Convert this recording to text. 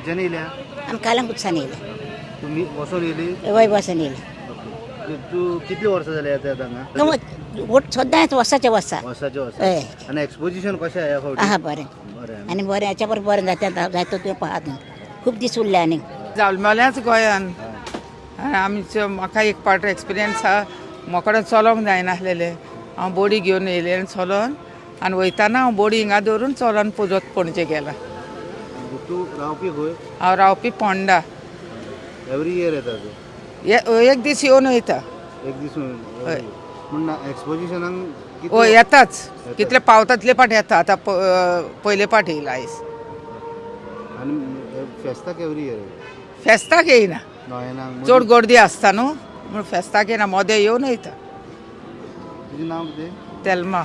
खंयच्यान येयल्या आमी कालांगुटसान येयले तुम्ही वसोन येयली वय बसान येयले तू कितली वर्सां जाली येता हांगा वोट सद्दां येता वर्साच्या वर्सा वर्साचे वर्स हय आनी एक्सपोजिशन कशें ह्या फावटी आहा बरें बरें आनी बरें हेच्या बरें बरें जाता जायतो तुवें पळयात खूब दीस उरले आनी जालमाल्याच गोंयान आमचे म्हाका एक पार्ट एक्सपिरियन्स आहा मोकडें चलोंक जायनासलेलें हांव बोडी घेवन येयलें आनी चलोन आनी वयताना हांव बोडी हिंगा दवरून चलोन पुजत पणजे गेलां तूं रावपी खंय हांव रावपी पोंडा एवरी इयर येता तूं एक दीस येवन वयता एक दीस पूण एक्सपोजिशनाक हय येताच कितले पावता तितले पाट येता आतां पयले पाट येयला आयज आनी फेस्ताक एवरी इयर फेस्ताक येयना गोंयान चड गर्दी आसता न्हू म्हूण फेस्ताक येयना मोदें येवन वयता तुजें नांव कितें तेलमा